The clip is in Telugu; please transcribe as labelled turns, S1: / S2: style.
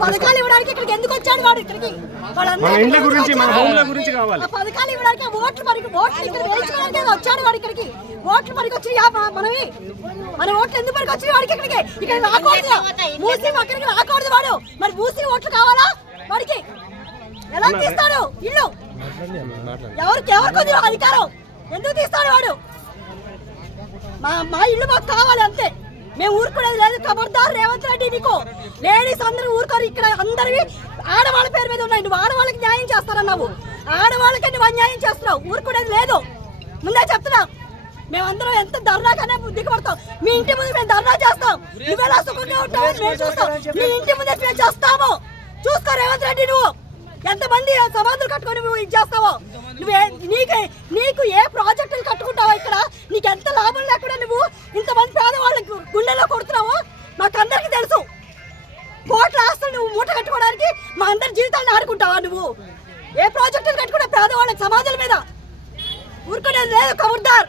S1: పథకాలు ఇవ్వడానికి ఇక్కడికి ఎందుకు వచ్చాడు వాడు ఇక్కడికి?
S2: మన ఇండ్ల గురించి మన. హోమ్ల గురించి కావాలి.
S1: పథకాలు ఇవ్వడానికి ఓట్లు మరి ఓట్లు ఇక్కడ వేయించుకోవడానికి వచ్చాడు వాడు ఇక్కడికి. ఓట్లు మనకి వచ్చి మనవి. మన ఓట్లు ఎందుకు మనకి వచ్చి వాడికి ఇక్కడికి? ఇక్కడ రాకూడదు. మూసి అక్కడికి రాకూడదు వాడు. మరి మూసి ఓట్లు కావాలా వాడికి? ఎలా తీస్తాడు? ఇల్లు. ఎవరికి ఎవరికి ఉంది అధికారం? ఎందుకు తీస్తాడు వాడు? మా మా ఇల్లు మాకు కావాలి అంతే. మేము ఊరుకునేది లేదు. ఖబర్దార్ రేవంత్ రెడ్డి నీకు. లేడీస్ అందరూ ఊరుకోరు. ఇక్కడ అందరివి ఆడవాళ్ళ పేరు మీద ఉన్నాయి. నువ్వు ఆడవాళ్ళకి న్యాయం చేస్తారన్నావు ఆడవాళ్ళకి నువ్వు అన్యాయం చేస్తున్నావు. ఊరుకునేది లేదు. ముందే చెప్తున్నా. మేమందరం ఎంత ధర్నాకనే దిగబడతాం. మీ ఇంటి ముందు మేము ధర్నా చేస్తాం. నువ్వు సుఖంగా ఉంటావు మేము చూస్తాం. మీ ఇంటి ముందే మేము చేస్తాము. చూసుకో రేవంత్ రెడ్డి నువ్వు. ఎంతమంది సమాధులు కట్టుకొని నువ్వు ఇది చేస్తావో? నువ్వే నీకే నీకు ఏ ప్రాజెక్టులు కట్టుకుంటావో ఇక్కడ? నీకు ఎంత లాభం లేకుండా నువ్వు ఇంతమంది నువ్వు. ఏ ప్రాజెక్టులు కట్టుకున్నా పేదవాళ్ళకి సమాజం మీద ఊరుకునేది లేదు కబుర్దార్.